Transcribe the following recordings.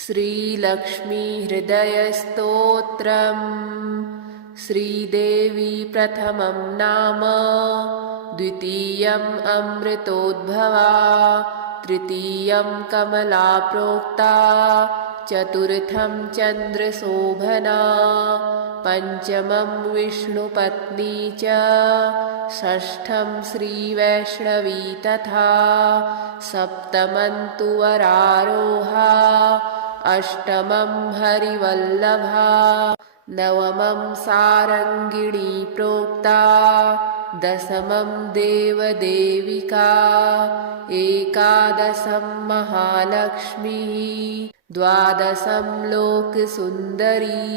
श्रीलक्ष्मीहृदयस्तोत्रम् श्रीदेवी प्रथमं नाम द्वितीयम् अमृतोद्भवा तृतीयं कमला प्रोक्ता चतुर्थं चन्द्रशोभना पंचमं विष्णुपत्नी च षष्ठं श्रीवैष्णवी तथा सप्तमं तु वरारोहा अष्टमं हरिवल्लभा नवमं सारङ्गिणी प्रोक्ता दशमं देवदेविका एकादशं महालक्ष्मीः द्वादशं लोकसुन्दरी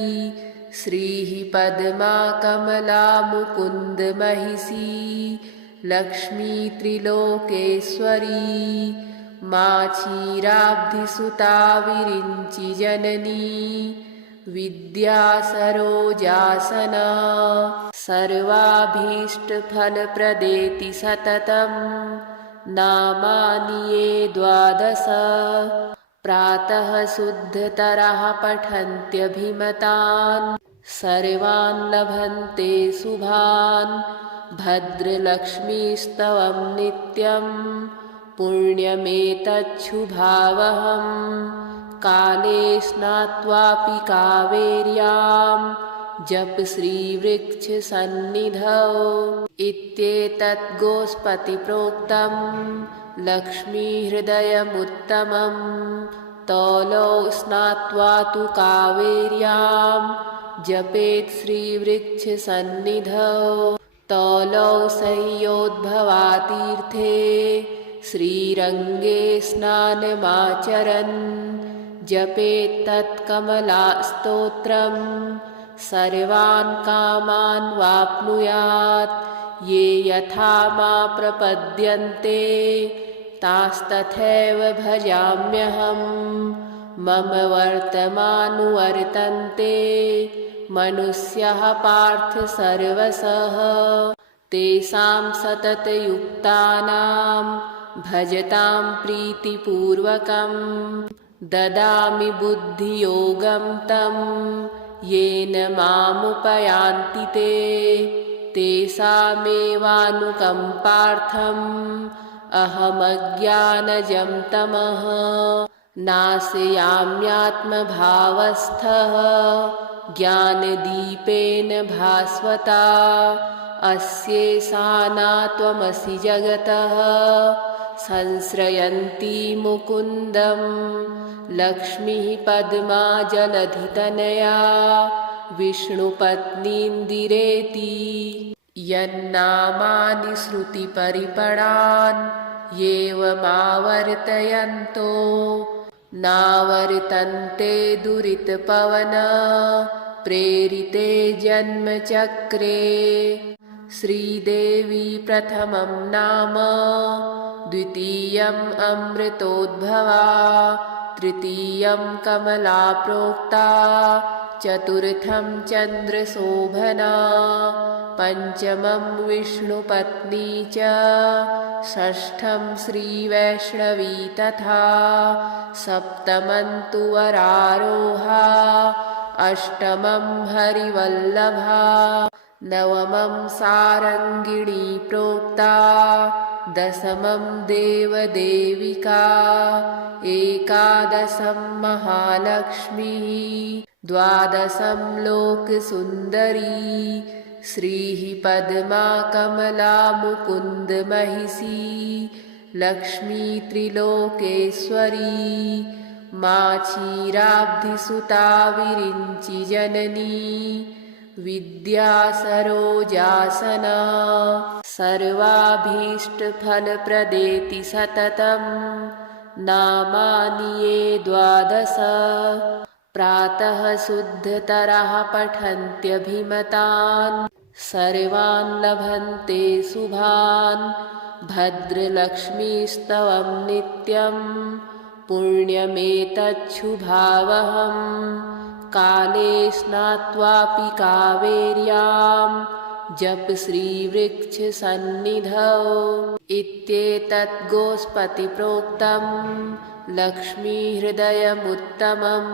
श्रीः पद्मा कमला मुकुन्दमहिषी लक्ष्मी त्रिलोकेश्वरी क्षीराब्धिसुता विरिञ्चिजननी विद्या सरोजासना सर्वाभीष्टफलप्रदेति सततं नामानि ये द्वादश प्रातः शुद्धतरः पठन्त्यभिमतान् सर्वान् लभन्ते शुभान् भद्रलक्ष्मीस्तवं नित्यं पुण्यमेतच्छुभावहम् काले स्नात्वापि कावेर्यां जप श्रीवृक्षसन्निधौ इत्येतत् गोस्पतिप्रोक्तं लक्ष्मीहृदयमुत्तमं तौलौ स्नात्वा तु कावेर्यां जपेत् श्रीवृक्षसन्निधौ तौलौ संयोद्भवातीर्थे श्रीरङ्गे स्नानमाचरन् जपेत्तत्कमलास्तोत्रं सर्वान् कामान् वाप्नुयात् ये यथा मा प्रपद्यन्ते तास्तथैव भजाम्यहम् मम वर्तमानुवर्तन्ते मनुष्याः पार्थ सर्वशः तेषां सततयुक्तानां भजतां प्रीतिपूर्वकं ददामि बुद्धियोगं तं येन मामुपयान्ति ते तेषामेवानुकम्पार्थम् अहमज्ञानजं तमः नाशयाम्यात्मभावस्थः ज्ञानदीपेन भास्वता अस्येषाना त्वमसि जगतः संश्रयन्ती मुकुन्दं लक्ष्मीः पद्मा जलधितनया विष्णुपत्नीन्दिरेति यन्नामानि श्रुतिपरिपणान् येवमावर्तयन्तो नावर्तन्ते दुरितपवन प्रेरिते जन्मचक्रे श्रीदेवी प्रथमं नाम द्वितीयम् अमृतोद्भवा तृतीयं कमला प्रोक्ता चतुर्थं चन्द्रशोभना पंचमं विष्णुपत्नी च षष्ठं श्रीवैष्णवी तथा सप्तमं तु वरारोहा अष्टमं हरिवल्लभा नवमं सारङ्गिणी प्रोक्ता दशमं देवदेविका एकादशं महालक्ष्मीः द्वादशं लोकसुन्दरी श्रीः पद्मा कमला मुकुन्दमहिषी लक्ष्मी त्रिलोकेश्वरी क्षीराब्धिसुता विरिञ्चिजननी विद्या सरोजासना सर्वाभीष्टफलप्रदेति सततं नामानि ये द्वादश प्रातः शुद्धतरः पठन्त्यभिमतान् सर्वान् लभन्ते शुभान् भद्रलक्ष्मीस्तवं नित्यं पुण्यमेतच्छुभावहम् काले स्नात्वापि कावेर्यां जप श्रीवृक्षसन्निधौ इत्येतत् गोस्पतिप्रोक्तं लक्ष्मीहृदयमुत्तमं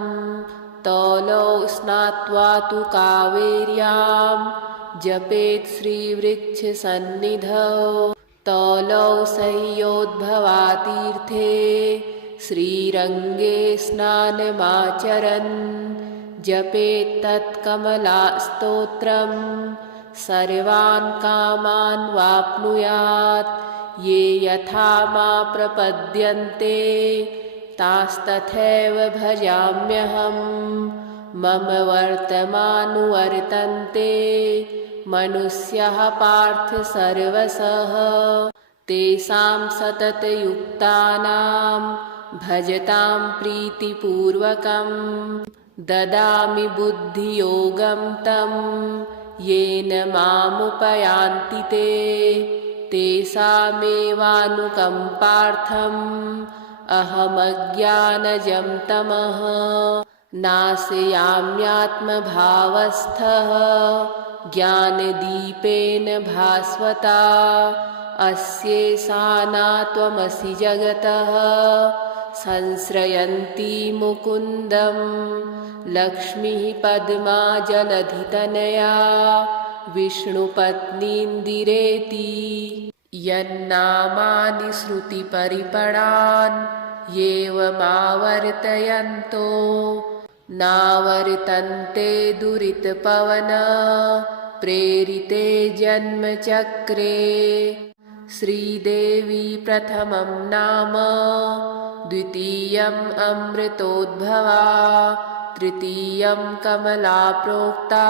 तौलौ स्नात्वा तु कावेर्यां जपेत् श्रीवृक्षसन्निधौ तौलौ सह्योद्भवातीर्थे श्रीरङ्गे स्नानमाचरन् जपेत् तत्कमलास्तोत्रं सर्वान् कामान् वाप्नुयात् ये यथा मा प्रपद्यन्ते तास्तथैव भजाम्यहम् मम वर्तमानुवर्तन्ते मनुष्याः पार्थ सर्वशः तेषां सततयुक्तानां भजतां प्रीतिपूर्वकं ददामि बुद्धियोगं तं येन मामुपयान्ति ते तेषामेवानुकम्पार्थम् अहमज्ञानजं तमः नाशयाम्यात्मभावस्थः ज्ञानदीपेन भास्वता अस्येषाना त्वमसि जगतः संश्रयन्ती मुकुन्दं लक्ष्मीः पद्मा जलधितनया विष्णुपत्नीन्दिरेति यन्नामानि श्रुतिपरिपणान् येवमावर्तयन्तो नावर्तन्ते दुरितपवन प्रेरिते जन्मचक्रे श्रीदेवी प्रथमं नाम द्वितीयम् अमृतोद्भवा तृतीयं कमला प्रोक्ता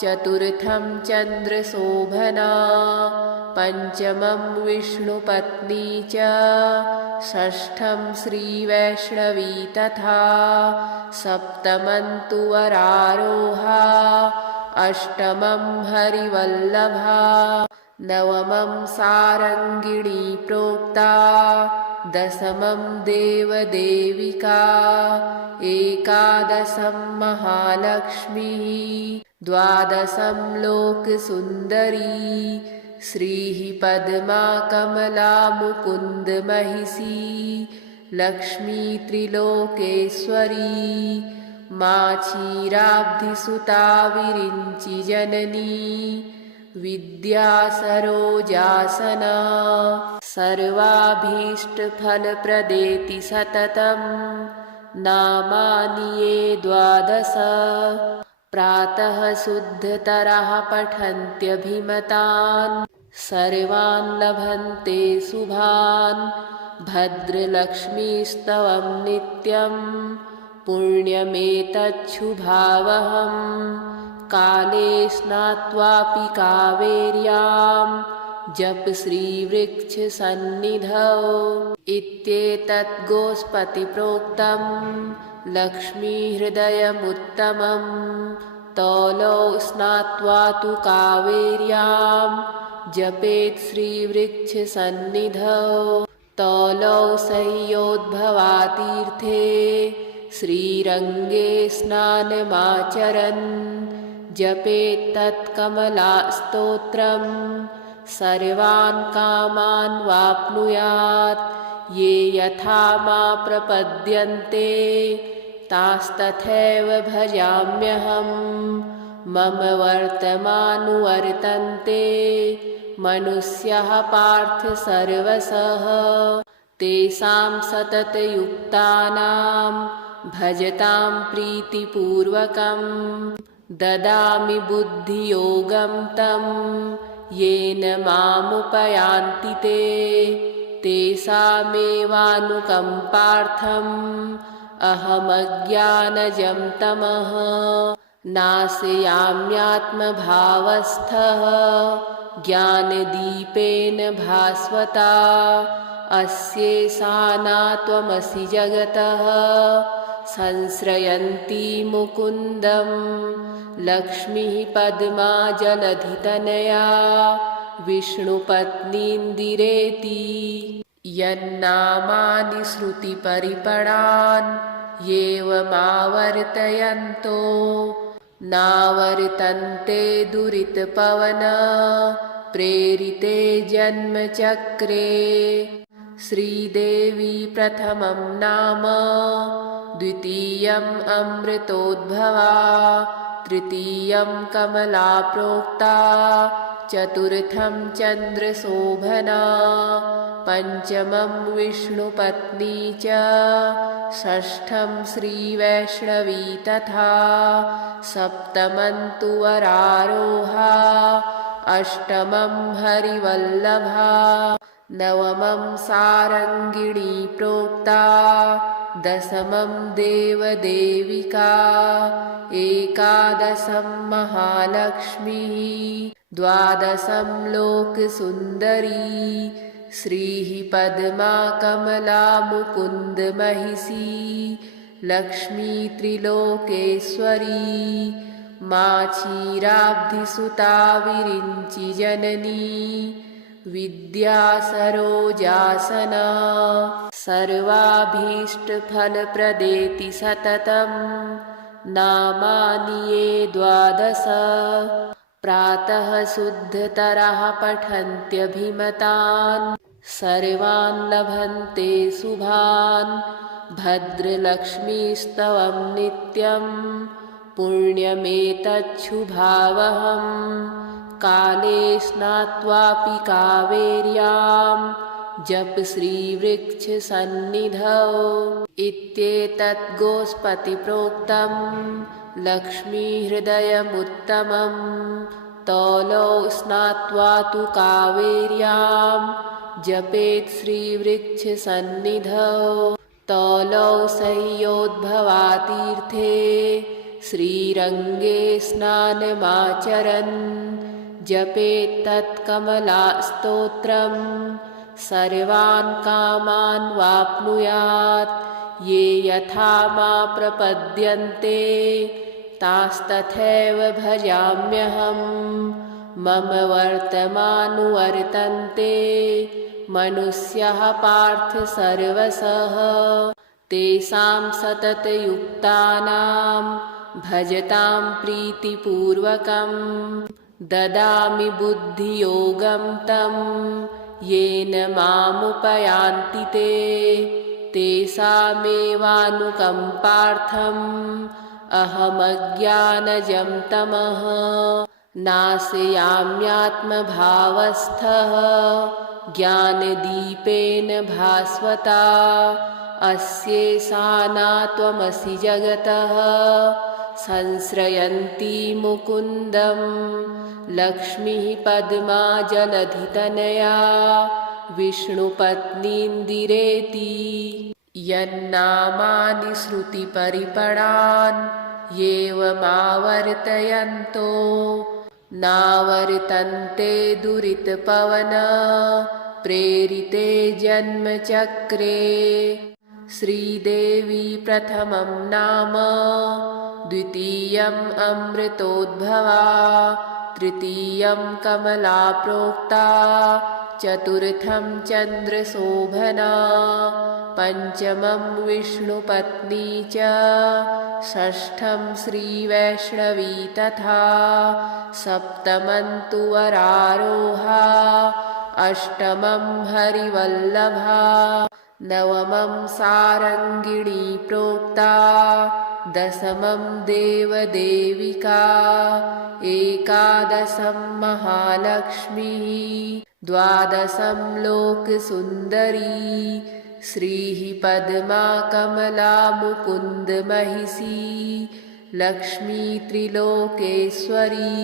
चतुर्थं चन्द्रशोभना पंचमं विष्णुपत्नी च षष्ठं श्रीवैष्णवी तथा सप्तमं तु वरारोहा अष्टमं हरिवल्लभा नवमं सारङ्गिणी प्रोक्ता दशमं देवदेविका एकादशं महालक्ष्मीः द्वादशं लोकसुन्दरी श्रीः पद्मा कमला मुकुन्दमहिषी लक्ष्मी त्रिलोकेश्वरी माक्षीराब्धिसुता विरिञ्चि जननी विद्या सरोजासना सर्वाभीष्टफलप्रदेति सततं नामानि ये द्वादश प्रातः शुद्धतरः पठन्त्यभिमतान् सर्वान् लभन्ते शुभान् भद्रलक्ष्मीस्तवं नित्यं पुण्यमेतच्छुभावहम् काले स्नात्वापि कावेर्यां जप श्रीवृक्षसन्निधौ इत्येतत् गोस्पतिप्रोक्तं लक्ष्मीहृदयमुत्तमं तौलौ स्नात्वा तु कावेर्यां जपेत् श्रीवृक्षसन्निधौ तौलौ सह्योद्भवातीर्थे श्रीरङ्गे स्नानमाचरन् जपेत् तत्कमलास्तोत्रं सर्वान् कामान् वाप्नुयात् ये यथा मा प्रपद्यन्ते तास्तथैव भजाम्यहम् मम वर्तमानुवर्तन्ते मनुष्याः पार्थ सर्वशः तेषां सततयुक्तानां भजतां प्रीतिपूर्वकं ददामि बुद्धियोगं तं येन मामुपयान्ति ते तेषामेवानुकम्पार्थम् अहमज्ञानजं तमः नाशयाम्यात्मभावस्थः ज्ञानदीपेन भास्वता अस्येषाना त्वमसि जगतः संश्रयन्ती मुकुन्दं लक्ष्मीः पद्मा जलधितनया विष्णुपत्नीन्दिरेति यन्नामानि श्रुतिपरिपणान् येवमावर्तयन्तो नावर्तन्ते दुरितपवन प्रेरिते जन्मचक्रे श्रीदेवी प्रथमं नाम द्वितीयम् अमृतोद्भवा तृतीयं कमला प्रोक्ता चतुर्थं चन्द्रशोभना पंचमं विष्णुपत्नी च षष्ठं श्रीवैष्णवी तथा सप्तमं तु वरारोहा अष्टमं हरिवल्लभा नवमं सारङ्गिणी प्रोक्ता दशमं देवदेविका एकादशं महालक्ष्मीः द्वादशं लोकसुन्दरी श्रीः पद्मा कमला मुकुन्द महिषी लक्ष्मी त्रिलोकेश्वरी माक्षीराब्धिसुता विरिञ्चि जननी विद्या सरोजासना सर्वाभीष्टफलप्रदेति सततं नामानि ये द्वादश प्रातः शुद्धतरः पठन्त्यभिमतान् सर्वान् लभन्ते शुभान् भद्रलक्ष्मीस्तवं नित्यं पुण्यमेतच्छुभावहम् काले स्नात्वापि कावेर्यां जप श्रीवृक्षसन्निधौ इत्येतत् गोस्पतिप्रोक्तं लक्ष्मीहृदयमुत्तमं तौलौ स्नात्वा तु कावेर्यां जपेत् श्रीवृक्षसन्निधौ तौलौ सह्योद्भवातीर्थे श्रीरङ्गे स्नानमाचरन् जपेत् तत्कमलास्तोत्रं सर्वान् कामान् वाप्नुयात् ये यथा मा प्रपद्यन्ते तास्तथैव भजाम्यहं मम वर्तमानुवर्तन्ते मनुष्याः पार्थ सर्वशः तेषां सततयुक्तानां भजतां प्रीतिपूर्वकं ददामि बुद्धियोगं तं येन मामुपयान्ति ते तेषामेवानुकम्पार्थम् अहमज्ञानजं तमः नाशयाम्यात्मभावस्थः ज्ञानदीपेन भास्वता अस्येषाना त्वमसि जगतः संश्रयन्ती मुकुन्दं लक्ष्मीः पद्मा जलधितनया विष्णुपत्नीन्दिरेति यन्नामानि श्रुतिपरिपणान् एवमावर्तयन्तो नावर्तन्ते दुरितपवन प्रेरिते जन्मचक्रे श्रीदेवी प्रथमं नाम द्वितीयम् अमृतोद्भवा तृतीयं कमला प्रोक्ता चतुर्थं चन्द्रशोभना पंचमं विष्णुपत्नी च षष्ठं श्रीवैष्णवी तथा सप्तमं तु वरारोहा अष्टमं हरिवल्लभा नवमं सारङ्गिणी प्रोक्ता दशमं देवदेविका एकादशं महालक्ष्मीः द्वादशं लोकसुन्दरी श्रीः पद्मा कमला मुकुन्द महिषी लक्ष्मी त्रिलोकेश्वरी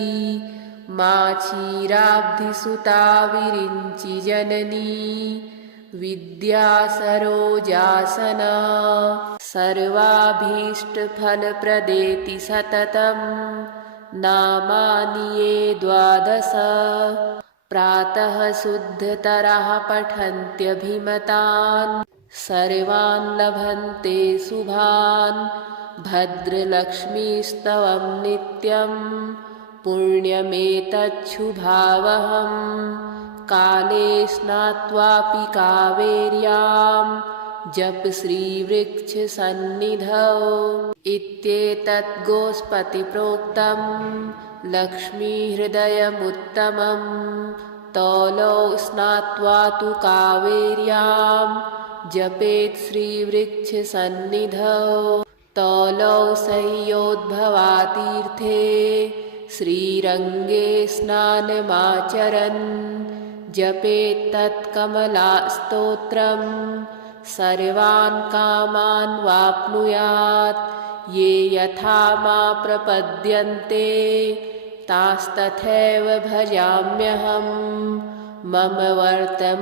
माक्षीराब्धिसुता विरिञ्चि जननी विद्या सरोजासना सर्वाभीष्टफलप्रदेति सततं नामानि ये द्वादश प्रातः शुद्धतरः पठन्त्यभिमतान् सर्वान् लभन्ते शुभान् भद्रलक्ष्मीस्तवं नित्यं पुण्यमेतच्छुभावहम् काले स्नात्वापि कावेर्यां जप श्रीवृक्षसन्निधौ इत्येतत् गोस्पतिप्रोक्तं लक्ष्मीहृदयमुत्तमं तौलौ स्नात्वा तु कावेर्यां जपेत् श्रीवृक्षसन्निधौ तौलौ संयोद्भवातीर्थे श्रीरङ्गे स्नानमाचरन् जपेत् तत्कमलास्तोत्रम् सर्वान् कामान् वाप्नुयात् ये यथा मा प्रपद्यन्ते तास्तथैव भजाम्यहम् मम वर्तमानुवर्तन्ते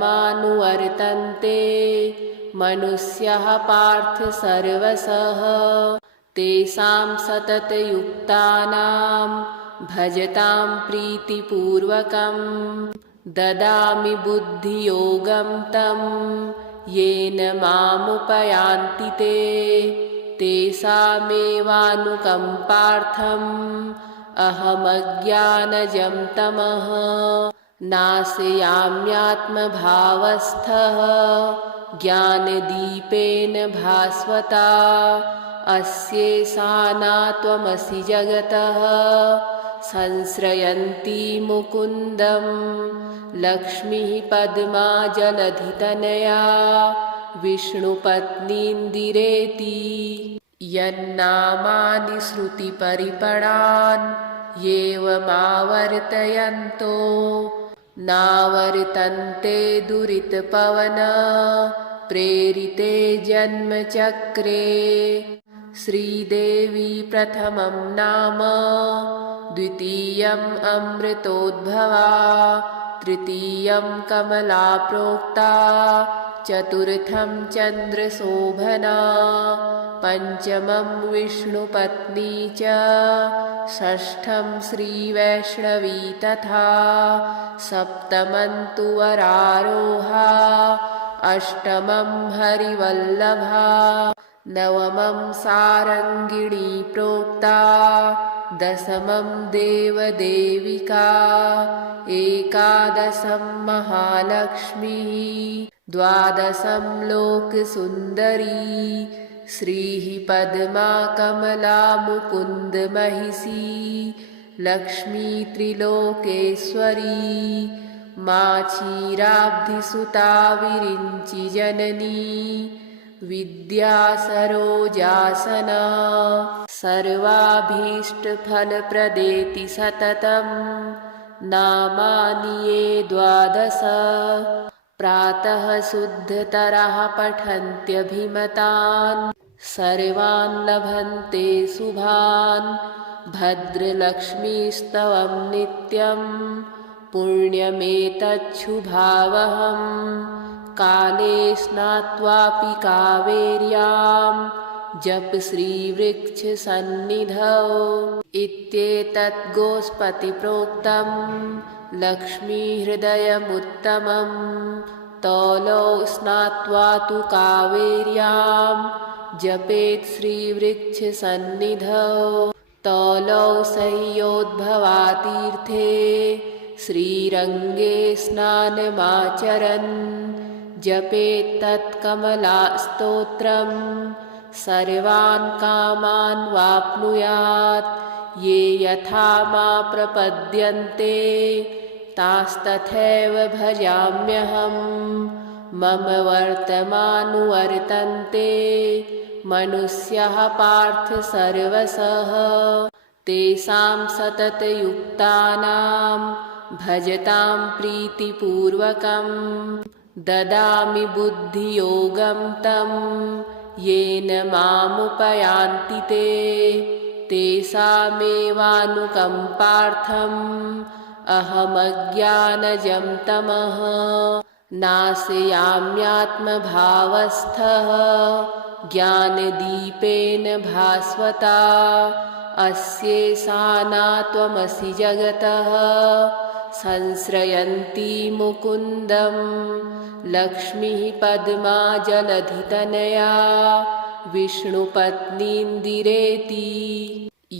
मनुष्याः पार्थ सर्वशः तेषां सततयुक्तानां भजतां प्रीतिपूर्वकं ददामि बुद्धियोगं तं येन मामुपयान्ति ते तेषामेवानुकम्पार्थम् अहमज्ञानजं तमः नाशयाम्यात्मभावस्थः ज्ञानदीपेन भास्वता अस्येषाना त्वमसि जगतः संश्रयन्ती मुकुन्दं लक्ष्मीः पद्मा जलधितनया विष्णुपत्नीन्दिरेति यन्नामानि श्रुतिपरिपणान् एवमावर्तयन्तो नावर्तन्ते दुरितपवन प्रेरिते जन्मचक्रे श्रीदेवी प्रथमं नाम द्वितीयम् अमृतोद्भवा तृतीयं कमला प्रोक्ता चतुर्थं चन्द्रशोभना पञ्चमं विष्णुपत्नी च षष्ठं श्रीवैष्णवी तथा सप्तमं तु वरारोहा अष्टमं हरिवल्लभा नवमं सारङ्गिणी प्रोक्ता दशमं देवदेविका एकादशं महालक्ष्मीः द्वादशं लोकसुन्दरी श्रीः पद्मा कमला मुकुन्दमहिषी लक्ष्मी त्रिलोकेश्वरी मा क्षीराब्धिसुता विरिञ्चिजननी विद्या सरोजासना सर्वाभीष्टफलप्रदेति सततं नामानि ये द्वादश प्रातः शुद्धतरः पठन्त्यभिमतान् सर्वान् लभन्ते शुभान् भद्रलक्ष्मीस्तवं नित्यं पुण्यमेतच्छुभावहम् काले स्नात्वापि कावेर्यां जप श्रीवृक्षसन्निधौ इत्येतत् गोस्पतिप्रोक्तं लक्ष्मीहृदयमुत्तमं तौलौ स्नात्वा तु कावेर्यां जपेत् श्रीवृक्षसन्निधौ तौलौ संयोद्भवातीर्थे श्रीरङ्गे स्नानमाचरन् जपेत् तत्कमलास्तोत्रम् सर्वान् कामान् वाप्नुयात् ये यथा मा प्रपद्यन्ते तास्तथैव भजाम्यहम् मम वर्तमानुवर्तन्ते मनुष्याः पार्थ सर्वशः तेषां सततयुक्तानां भजतां प्रीतिपूर्वकं ददामि बुद्धियोगं तं येन मामुपयान्ति ते तेषामेवानुकम्पार्थम् अहमज्ञानजं तमः नाशयाम्यात्मभावस्थः ज्ञानदीपेन भास्वता अस्येषाना त्वमसि जगतः संश्रयन्ती मुकुन्दं लक्ष्मीः पद्मा जलधितनया विष्णुपत्नीन्दिरेति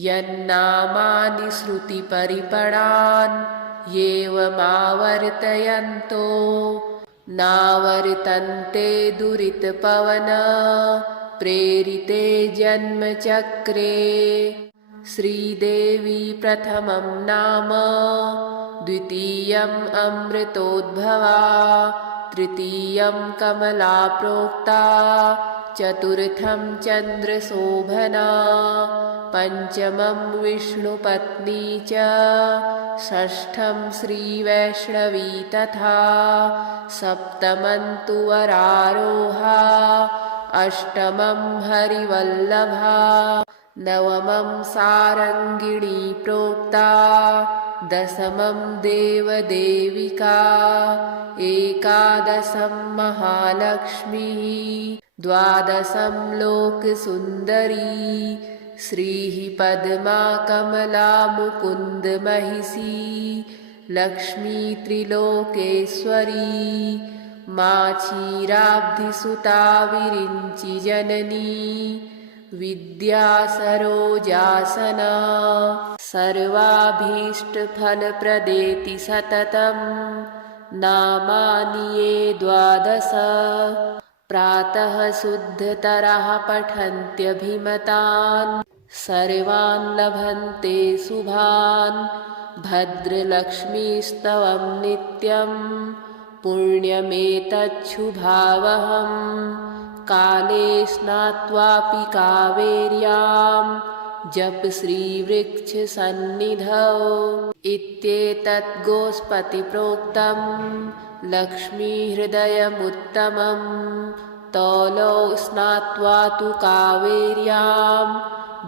यन्नामानि श्रुतिपरिपणान् एवमावर्तयन्तो नावर्तन्ते दुरितपवन प्रेरिते जन्मचक्रे श्रीदेवी प्रथमं नाम द्वितीयम् अमृतोद्भवा तृतीयं कमला प्रोक्ता चतुर्थं चन्द्रशोभना पञ्चमं विष्णुपत्नी च षष्ठं श्रीवैष्णवी तथा सप्तमं तु वरारोहा अष्टमं हरिवल्लभा नवमं सारङ्गिणी प्रोक्ता दशमं देवदेविका एकादशं महालक्ष्मीः द्वादशं लोकसुन्दरी श्रीः पद्मा कमला मुकुन्दमहिषी लक्ष्मी त्रिलोकेश्वरी माचीराब्धिसुता विरिञ्चिजननी विद्या सरोजासना सर्वाभीष्टफलप्रदेति सततं नामानि ये द्वादश प्रातः शुद्धतरः पठन्त्यभिमतान् सर्वान् लभन्ते शुभान् भद्रलक्ष्मीस्तवं नित्यं पुण्यमेतच्छुभावहम् काले स्नात्वापि कावेर्यां जप श्रीवृक्षसन्निधौ इत्येतत् गोस्पतिप्रोक्तं लक्ष्मीहृदयमुत्तमं तौलौ स्नात्वा तु कावेर्यां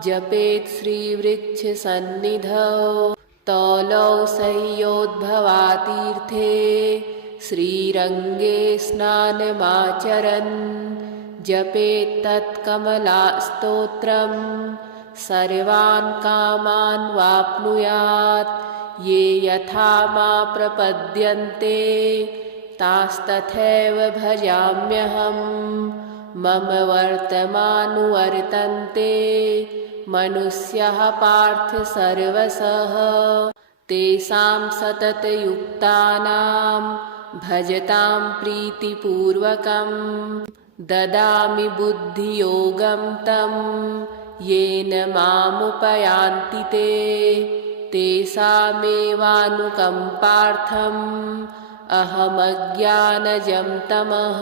जपेत् श्रीवृक्षसन्निधौ तौलौ सह्योद्भवातीर्थे श्रीरङ्गे स्नानमाचरन् जपेत्तत्कमलास्तोत्रं सर्वान् कामान् वाप्नुयात् ये यथा मा प्रपद्यन्ते तास्तथैव भजाम्यहं मम वर्तमानुवर्तन्ते मनुष्याः पार्थ सर्वशः तेषां सततयुक्तानां भजतां प्रीतिपूर्वकं ददामि बुद्धियोगं तं येन मामुपयान्ति ते तेषामेवानुकम्पार्थम् अहमज्ञानजं तमः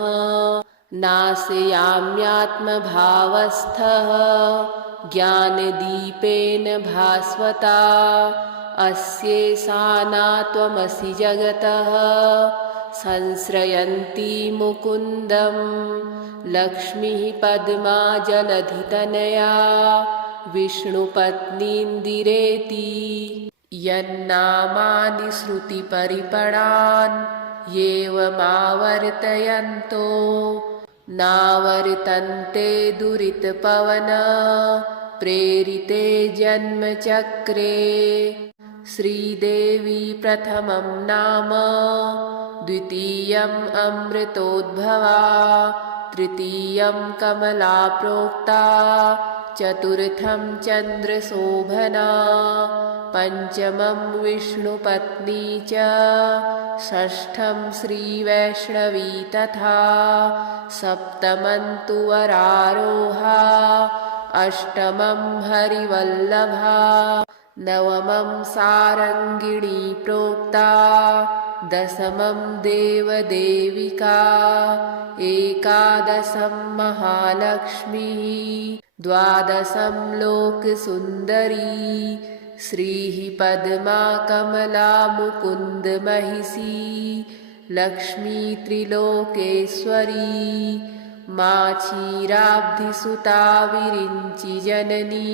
नाशयाम्यात्मभावस्थः ज्ञानदीपेन भास्वता अस्येषाना त्वमसि जगतः संश्रयन्ती मुकुन्दं लक्ष्मीः पद्मा जलधितनया विष्णुपत्नीन्दिरेति यन्नामानि श्रुतिपरिपणान् एवमावर्तयन्तो नावर्तन्ते दुरितपवन प्रेरिते जन्मचक्रे श्रीदेवी प्रथमं नाम द्वितीयम् अमृतोद्भवा तृतीयं कमला प्रोक्ता चतुर्थं चन्द्रशोभना पञ्चमं विष्णुपत्नी च षष्ठं श्रीवैष्णवी तथा सप्तमं तु वरारोहा अष्टमं हरिवल्लभा नवमं सारङ्गिणी प्रोक्ता दशमं देवदेविका एकादशं महालक्ष्मीः द्वादशं लोकसुन्दरी श्रीः पद्मा कमला मुकुन्दमहिषी लक्ष्मी त्रिलोकेश्वरी माचीराब्धिसुता विरिञ्चिजननी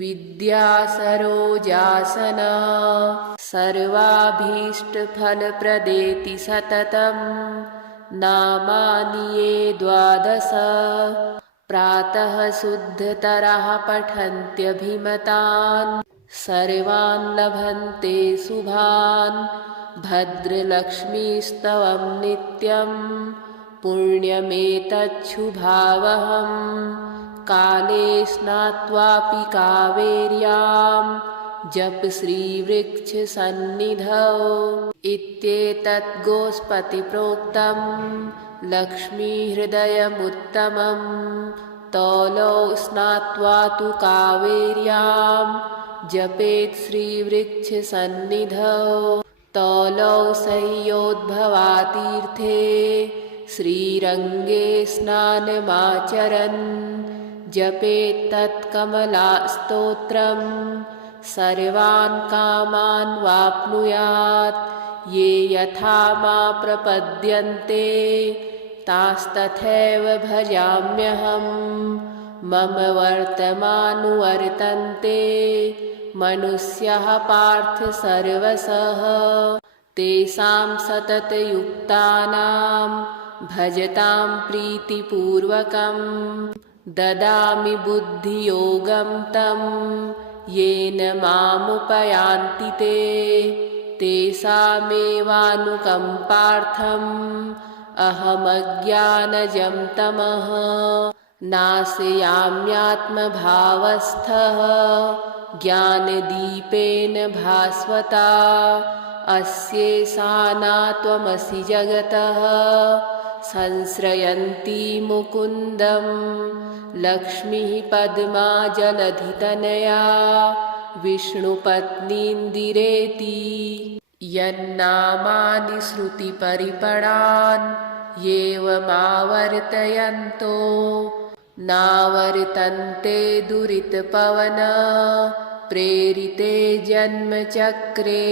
विद्या सरोजासना सर्वाभीष्टफलप्रदेति सततं नामानि ये द्वादश प्रातः शुद्धतरः पठन्त्यभिमतान् सर्वान् लभन्ते शुभान् भद्रलक्ष्मीस्तवं नित्यं पुण्यमेतच्छुभावहम् काले स्नात्वापि कावेर्यां जप श्रीवृक्षसन्निधौ इत्येतत् गोस्पतिप्रोक्तं लक्ष्मीहृदयमुत्तमं तौलौ स्नात्वा तु कावेर्यां जपेत् श्रीवृक्षसन्निधौ तौलौ संयोद्भवातीर्थे श्रीरङ्गे स्नानमाचरन् जपेत् तत्कमलास्तोत्रं सर्वान् कामान् वाप्नुयात् ये यथा मा प्रपद्यन्ते तास्तथैव भजाम्यहं मम वर्तमानुवर्तन्ते मनुष्याः पार्थ सर्वशः तेषां सततयुक्तानां भजतां प्रीतिपूर्वकं ददामि बुद्धियोगं तं येन मामुपयान्ति ते तेषामेवानुकम्पार्थम् अहमज्ञानजं तमः नाशयाम्यात्मभावस्थः ज्ञानदीपेन भास्वता अस्येषाना त्वमसि जगतः संश्रयन्ती मुकुन्दं लक्ष्मीः पद्मा जलधितनया विष्णुपत्नीन्दिरेति यन्नामानि श्रुतिपरिपणान् येवमावर्तयन्तो नावर्तन्ते दुरितपवन प्रेरिते जन्मचक्रे।